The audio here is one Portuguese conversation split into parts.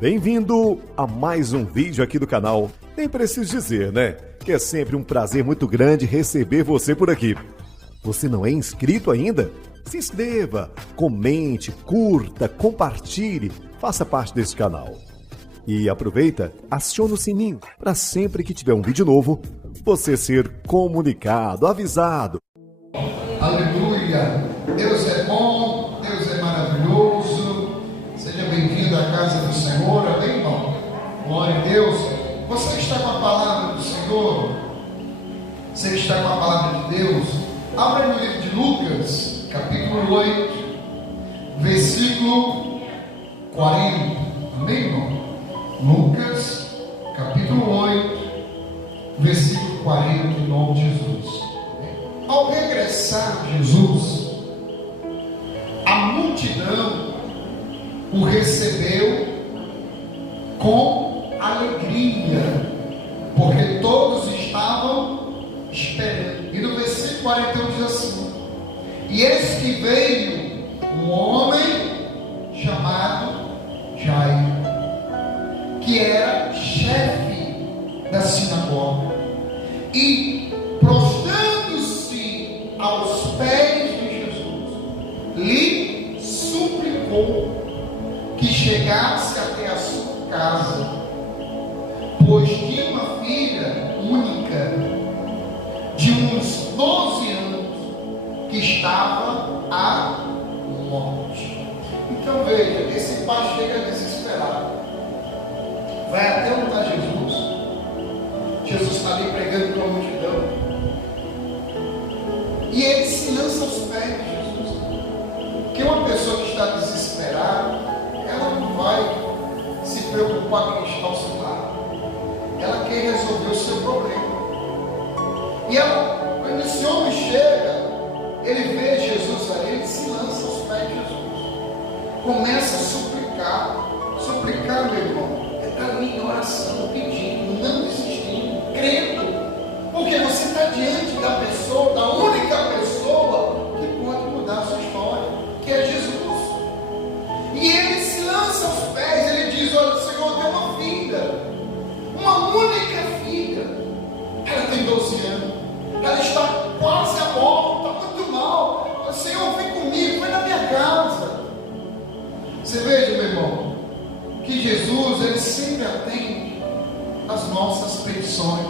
Bem-vindo a mais um vídeo aqui do canal. Nem preciso dizer, né? Que é sempre um prazer muito grande receber você por aqui. Você não é inscrito ainda? Se inscreva, comente, curta, compartilhe, faça parte desse canal. E aproveita, aciona o sininho para sempre que tiver um vídeo novo, você ser comunicado, avisado. Aleluia! Deus é bom, Deus é maravilhoso. Seja bem-vindo à casa do Senhor, amém, irmão? Glória a Deus. Você está com a palavra do Senhor? Você está com a palavra de Deus? Abra no livro de Lucas, capítulo 8, versículo 40. Amém, irmão? Lucas, capítulo 8, versículo 40, em nome de Jesus. Ao regressar Jesus, a multidão o recebeu com alegria, porque todos estavam esperando. E no versículo 41 diz assim: e eis que veio um homem chamado Jairo, que era chefe da sinagoga, e prostrando-se aos pés de Jesus, lhe suplicou que chegasse até a sua casa, pois tinha uma filha única de uns 12 anos que estava à morte. Então veja, esse pai chega desesperado, vai até onde está Jesus. Jesus está ali pregando para a multidão, e ele se lança aos pés de Jesus. Porque uma pessoa que está desesperada, ela não vai se preocupar com quem está ao seu lado, ela quer resolver o seu problema. E ela, quando esse homem chega, ele vê Jesus ali, ele se lança aos pés de Jesus, começa a suplicar, meu irmão, está ali em oração, pedindo, não desistindo, crendo, porque você está diante da pessoa, da única pessoa que pode mudar a sua história, que é Jesus. E ele se lança aos pés, ele diz: olha, o Senhor deu uma filha, uma única filha, ela tem 12 anos, ela está quase à morte, está muito mal. O Senhor, vem comigo, vem na minha casa. Você veja, meu irmão, que Jesus, ele sempre atende às nossas petições.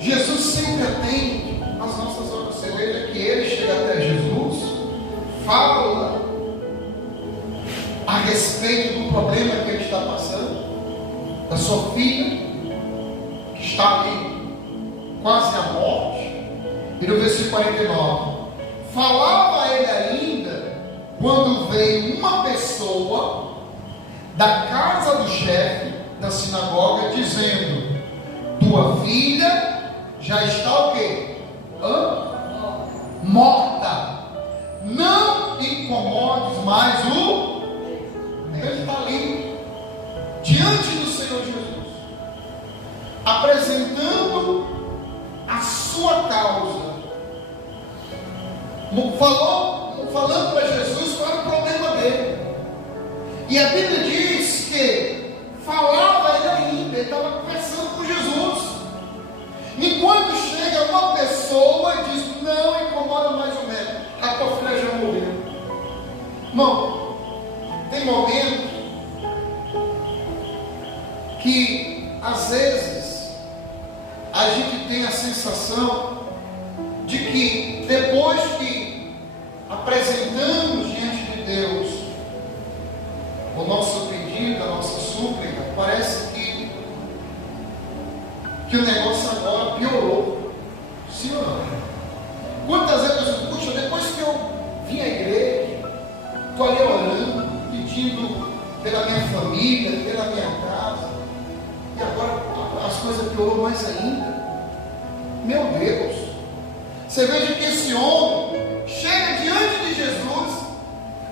Jesus sempre atende às nossas orações. Você veja que ele chega até Jesus, fala a respeito do problema que ele está passando, da sua filha, que está ali quase à morte. E no versículo 49, falava ele ainda, quando veio uma pessoa da casa do chefe da sinagoga, dizendo: tua filha já está o quê? Morta. Não incomodes mais o... Ele está ali, diante do Senhor Jesus, apresentando a sua causa, falando para Jesus qual era o problema dele. E a Bíblia diz que falava ele ainda, ele estava conversando com Jesus. Enquanto chega uma pessoa e diz: não incomoda mais o médico, a tua filha já morreu. Irmão, tem momentos que às vezes a gente tem a sensação de que depois que apresentamos diante de Deus o nosso pedido, a nossa súplica, parece que o negócio agora piorou. Sim ou não? Quantas vezes eu digo: puxa, depois que eu vim à igreja, estou ali orando, pedindo pela minha família, pela minha casa, e agora as coisas piorou mais ainda. Meu Deus! Você veja que esse homem chega diante de Jesus,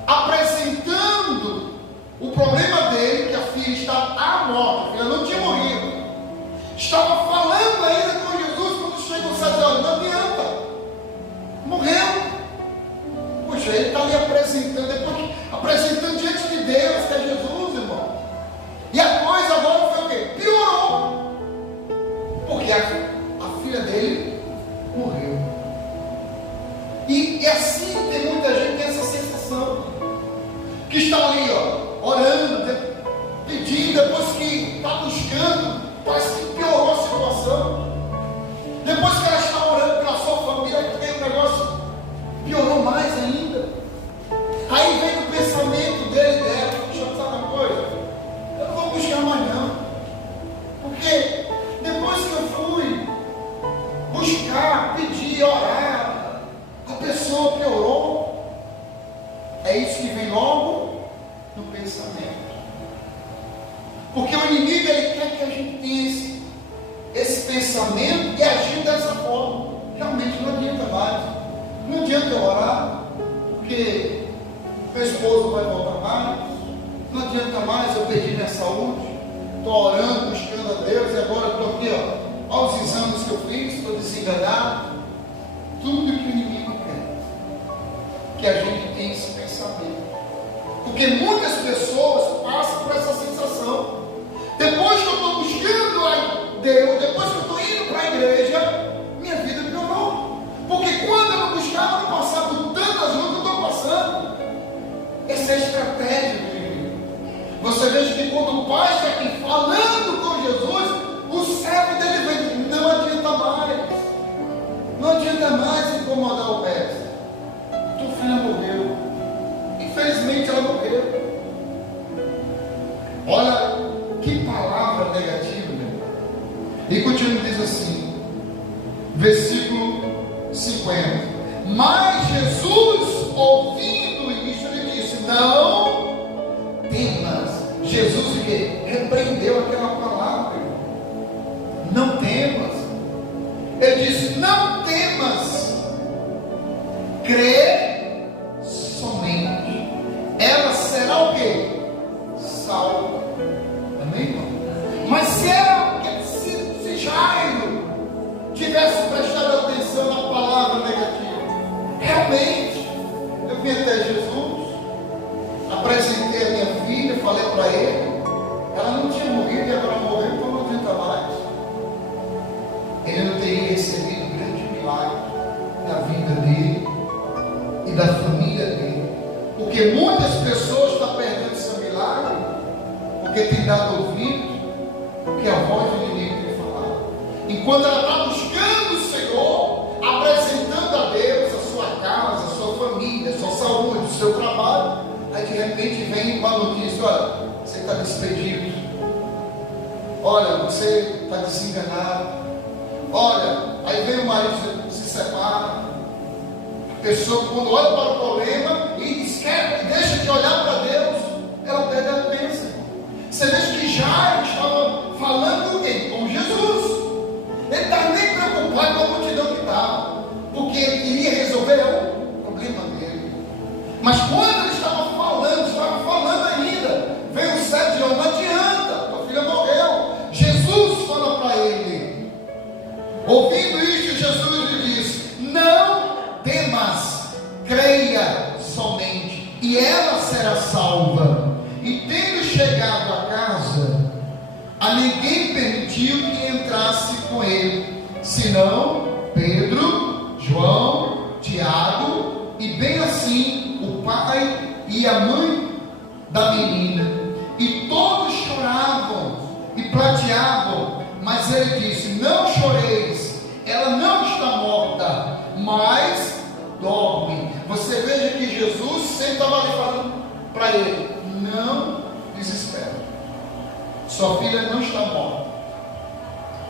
apresentando o problema dele, que a filha está à morte, a filha não tinha morrido. Estava falando ainda com Jesus, quando chega o sacerdote: não adianta, morreu. Puxa, ele está ali apresentando, depois apresentando diante de Deus, que é Jesus, irmão. Porque o inimigo, ele quer que a gente tenha esse pensamento e agir dessa forma. Realmente não adianta mais. Não adianta eu orar, porque meu esposo vai voltar mais. Não adianta mais eu pedir minha saúde. Estou orando, buscando a Deus, e agora estou aqui, ó, aos exames que eu fiz, estou desenganado. Tudo que o inimigo quer, que a gente tenha esse pensamento. Porque muitas pessoas passam por essa sensação. Depois que eu estou buscando a Deus, depois que eu estou indo para a igreja, minha vida piorou. Porque quando eu não buscava, eu não passava por tantas lutas que eu estou passando. Essa é a estratégia do inimigo. Você veja que quando o pai está aqui falando com Jesus, o servo dele vem, não adianta mais. Não adianta mais incomodar o mestre. Tua filha morreu. Infelizmente ela morreu. Olha que palavra negativa, meu. E continua, diz assim, versículo 50. Mas Jesus, ouvindo isso, ele disse: não temas. Jesus repreendeu aquela palavra. Não temas. Ele disse: não temas. Crê somente. Ela será o quê? Salva. Amém, irmão? Mas se Jairo tivesse prestado atenção na palavra negativa, realmente, eu vim até Jesus, apresentei a minha filha, falei para ele, ela não tinha morrido e agora morreu, então não adianta mais. Ele não teria recebido um grande milagre da vida dele e da família dele. Porque muitas pessoas estão perdendo seu milagre porque tem dado ouvido que a voz do inimigo tem falado. Enquanto ela está buscando o Senhor, apresentando a Deus a sua casa, a sua família, a sua saúde, o seu trabalho, aí de repente vem uma notícia: olha, você está despedido, olha, você está desenganado, olha, aí vem o marido, se separa. A pessoa, quando olha para o problema e esquece, deixa de olhar para Deus, ela perde a bênção. Você vê que Jairo estava falando com quem? Com Jesus. Ele não estava nem preocupado com a multidão que estava, porque ele queria resolver o problema dele. Mas quando ele estava falando ainda, veio o servo e disse: não adianta, tua filha morreu. Jesus fala para ele. Ouvindo isto, Jesus lhe disse: não temas, creia somente, e ela será salva. E tendo chegado à casa, a ninguém permitiu que entrasse com ele, senão Pedro, João, Tiago, e bem assim o pai e a mãe da menina. E todos choravam e plateavam, mas ele disse: não choreis, ela não está morta, mas dorme. Você veja que Jesus sempre estava ali falando para ele: não desespere, sua filha não está morta,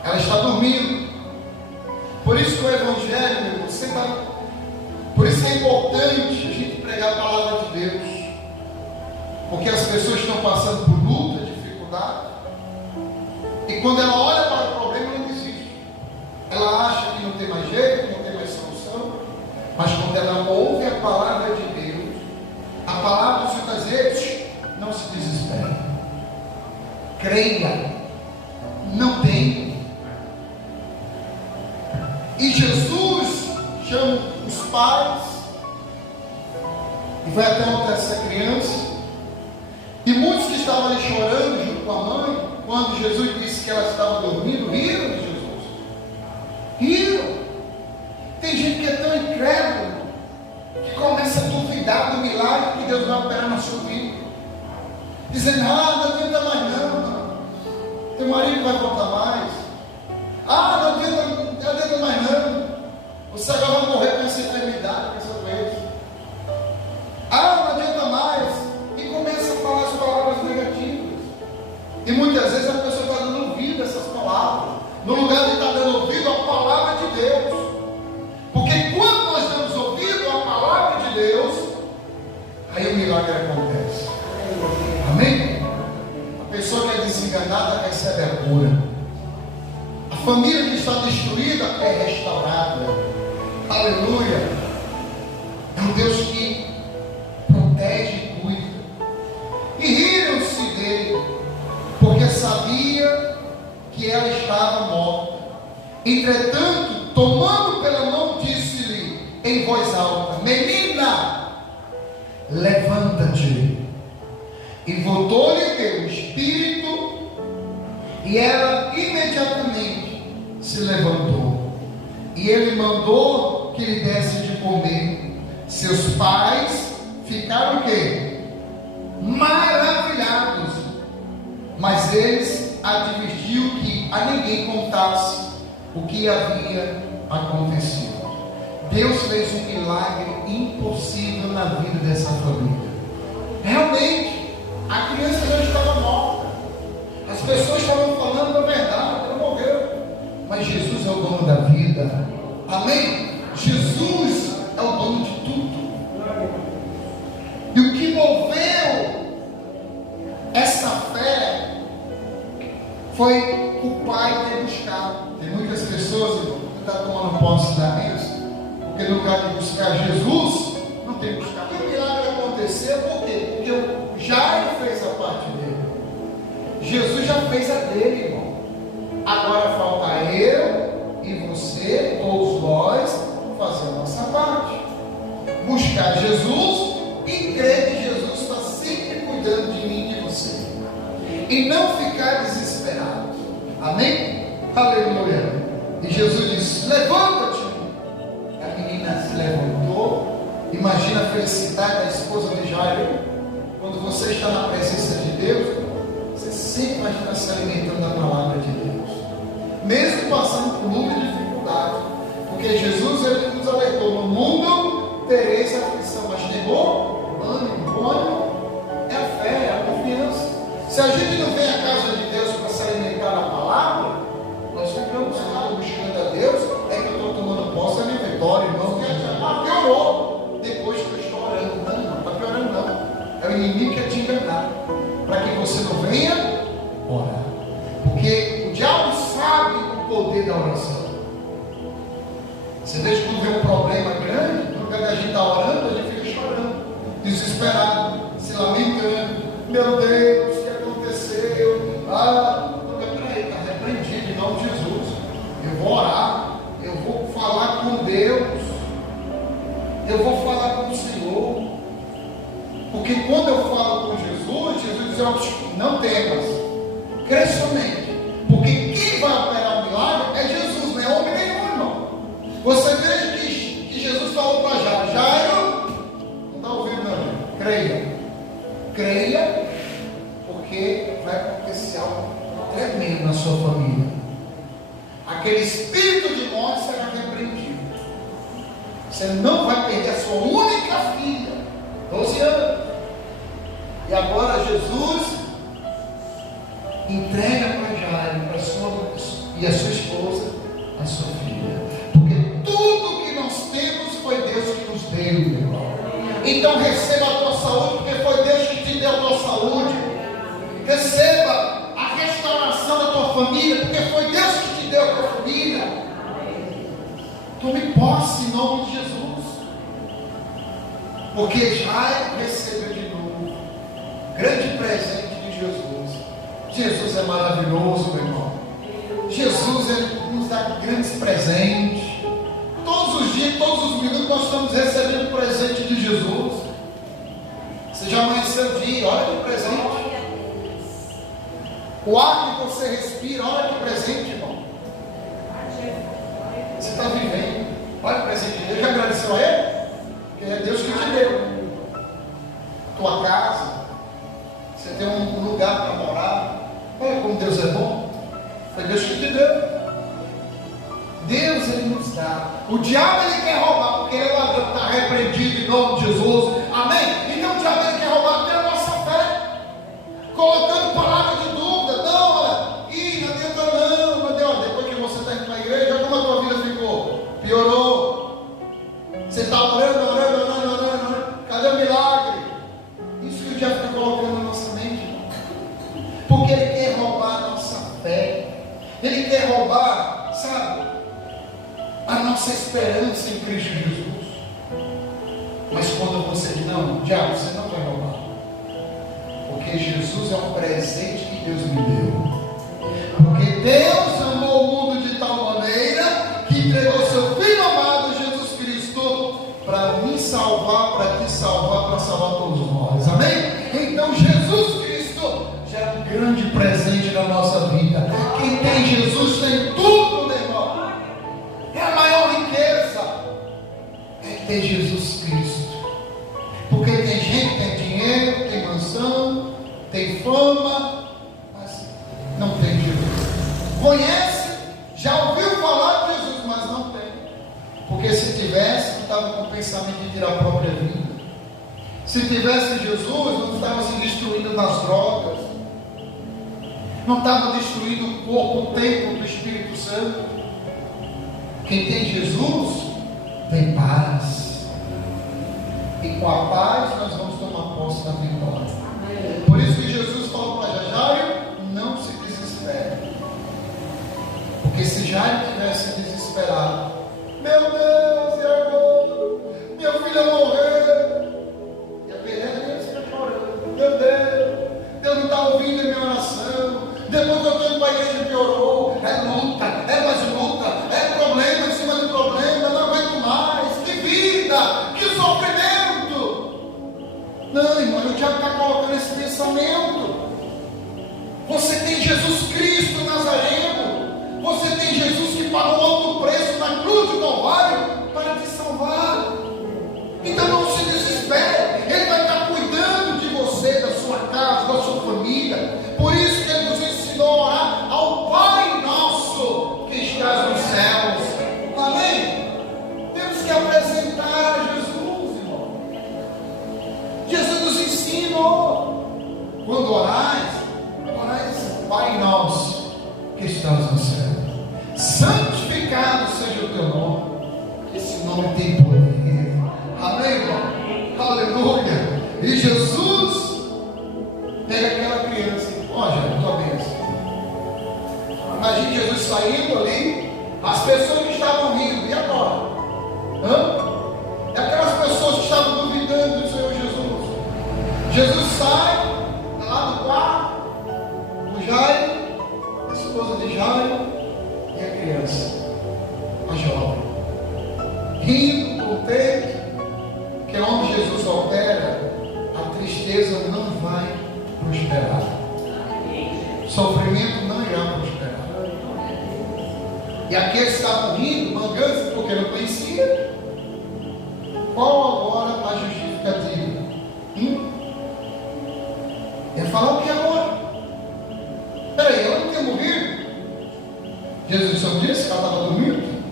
ela está dormindo. Por isso que o Evangelho, meu irmão, por isso que é importante a gente pregar a palavra de Deus, porque as pessoas estão passando por luta, dificuldade, e quando ela olha para o problema, ela desiste. Ela acha que não tem mais jeito, que não tem mais solução. Mas quando ela ouve a palavra de Deus, a palavra do Senhor está dizendo: não se desespere, creia, não tem. E Jesus chama os pais e vai até onde essa criança. E muitos que estavam ali chorando junto com a mãe, quando Jesus disse que ela estava dormindo, riram de Jesus. Riram. Tem gente que é tão incrédulo que começa a duvidar do milagre que Deus vai operar na sua vida, dizendo: não adianta mais não, teu marido vai voltar mais, não adianta mais não, você agora vai morrer com essa enfermidade, com essa doença, não adianta mais, e começa a falar as palavras negativas. E muitas vezes a pessoa está dando ouvido a essas palavras, no lugar de estar dando ouvido à palavra de Deus. Porque quando nós damos ouvido à palavra de Deus, aí o milagre acontece. Amém? A pessoa que é desenganada recebe a cura. A família que está destruída é restaurada. Aleluia. É um Deus que protege e cuida. E riram-se dele, porque sabia que ela estava morta. Entretanto, tomando pela mão, disse-lhe em voz alta: menina, levanta-te. E voltou-lhe o espírito, e ela imediatamente se levantou. E ele mandou que lhe desse de comer. Seus pais ficaram o quê? Maravilhados. Mas eles advertiu que a ninguém contasse o que havia acontecido. Deus fez um milagre impossível na vida dessa família. Realmente, a criança já estava morta. As pessoas estavam falando a verdade, ela morreu. Mas Jesus é o dono da vida. Amém? Jesus é o dono de tudo. E o que moveu essa fé foi o pai ter buscado. Tem muitas pessoas que estão tomando posse da bênção, porque no lugar de buscar Jesus, não tem que buscar. E o milagre aconteceu por quê? Porque Jairo fez a parte dele. Jesus já fez a dele, irmão. Agora falta eu e você, todos nós, fazer a nossa parte. Buscar Jesus e crer que Jesus está sempre cuidando de mim e de você. E não ficar desesperado. Amém? Aleluia. E Jesus disse: levanta-te. A menina se levantou. Imagina a felicidade da esposa de Jairo. Quando você está na presença de Deus, você sempre vai estar se alimentando da palavra de Deus, mesmo passando por muita dificuldade, porque Jesus, ele nos alertou: no mundo tereis aflição, mas temor, ânimo é a fé, é a confiança. Se a gente não vem à casa de Deus para se alimentar da palavra, nós ficamos buscando a Deus. É que eu estou tomando posse da minha vitória, irmão. Piorou depois que eu estou orando. Não está piorando, não. É o inimigo que quer te enganar, para que você não venha orar, porque o diabo sabe o poder da oração. Você veja, quando vê um problema grande, no lugar da gente estar orando, a gente fica chorando, desesperado, se lamentando: meu Deus, o que aconteceu? Peraí, está repreendido em nome de Jesus. Eu vou orar, eu vou falar com Deus, eu vou falar com o Senhor. Porque quando eu falo com Jesus, Jesus diz: não temas, crê somente. Porque quem vai operar o milagre é Jesus, não é homem nenhum, irmão. Você veja que Jesus falou para Jairo: Jairo, não está ouvindo não, creia, porque vai acontecer algo tremendo na sua família. Aquele espírito de morte será repreendido. Você não vai perder a sua única filha, 12 anos. E agora Jesus entrega para Jairo, e a sua esposa, a sua filha. Porque tudo que nós temos foi Deus que nos deu, meu irmão. Então receba a tua saúde, porque foi Deus que te deu a tua saúde. Receba a restauração da tua família, porque foi Deus que te deu a tua família. Tome posse em nome de Jesus. Porque Jairo recebeu de novo grande presente de Jesus. Jesus é maravilhoso, meu irmão. Jesus, ele nos dá grandes presentes. Todos os dias, todos os minutos, nós estamos recebendo presente de Jesus. Você já amanheceu o dia, olha que presente. O ar que você respira, olha que presente, irmão. Você está vivendo, olha o presente de Deus. Já agradeceu a Ele? Porque é Deus que te deu. Tua casa, você tem um lugar para morar. Olha como Deus é bom. Foi Deus que te deu. Deus, ele nos dá. O diabo, ele quer roubar, porque ele é ladrão, está repreendido em nome de Jesus. Amém? Então o diabo, ele quer roubar até a nossa fé, colocando palavras de dúvida. Não, olha, não adianta não adianta. Depois que você está indo para a igreja, como a tua vida ficou? Piorou. Você está orando. Cadê o milagre? Isso que o diabo está colocando na nossa mente, irmão. Porque ele quer roubar fé. Ele quer roubar, sabe, a nossa esperança em Cristo Jesus. Mas quando você diz, não, diabo, você não vai roubar, porque Jesus é um presente que Deus me deu. Porque Deus amou o mundo de tal maneira que entregou seu Filho amado, Jesus Cristo, para me salvar, para te salvar, para salvar todos nós. Amém? Então Jesus Cristo já é um grande presente na nossa vida. Quem tem Jesus tem tudo, meu irmão. É a maior riqueza, é ter Jesus Cristo. Porque tem gente que tem dinheiro, tem mansão, tem fama, mas não tem Jesus. Conhece, já ouviu falar de Jesus, mas não tem. Porque se tivesse, não estava com o pensamento de tirar a própria vida. Se tivesse Jesus, não estava se destruindo nas drogas, não estava destruindo o corpo, o templo do Espírito Santo. Quem tem Jesus tem paz, e com a paz nós vamos tomar posse da vitória. Por isso que Jesus falou para Jairo: não se desespere. Porque se Jairo tivesse desesperado, meu Deus, e agora? Meu filho morreu. E a Pedro fica chorando: meu Deus não está ouvindo a minha oração. Depois que eu estou indo para a igreja, piorou. É luta, é mais luta, é problema em cima de problema. Não aguento mais. Que vida, que sofrimento. Não, irmão, o diabo está colocando esse pensamento. Você tem Jesus Cristo Nazareno. Você tem Jesus que pagou alto preço na cruz do Calvário para te salvar. Então não se desespere. Ele vai estar cuidando de você, da sua casa, da sua família. Por isso que Ele nos ensinou a orar ao Pai Nosso que estás nos céus. Amém? Temos que apresentar a Jesus, irmão. Jesus nos ensinou. Quando orais, Pai Nosso que estás no céu, santificado seja o teu nome. Esse nome tem poder. Amém, irmão? Aleluia. E Jesus pega aquela criança: olha, tua bênção. Imagine Jesus saindo ali, as pessoas que estavam rindo, e agora? E aquelas pessoas que estavam duvidando do Senhor Jesus. Jesus sai lá do quarto, o Jairo, a esposa de Jairo e a criança, a jovem, rindo, contente, que onde Jesus opera, a tristeza não vai prosperar, o sofrimento não irá prosperar. E aqueles que estavam rindo, mangando, porque não conhecia, qual agora a justificativa? Ia falar o que agora? Peraí, ela não tinha morrido? Jesus só disse que ela estava dormindo?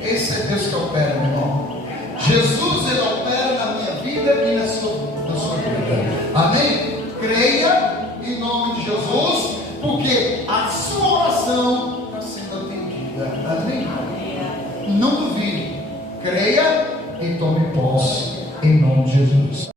Esse é Deus que opera, meu irmão. Jesus, Ele opera na minha vida e na sua vida. Amém? Creia em nome de Jesus, porque a sua oração está sendo atendida. Amém? Não duvide. Creia e tome posse em nome de Jesus.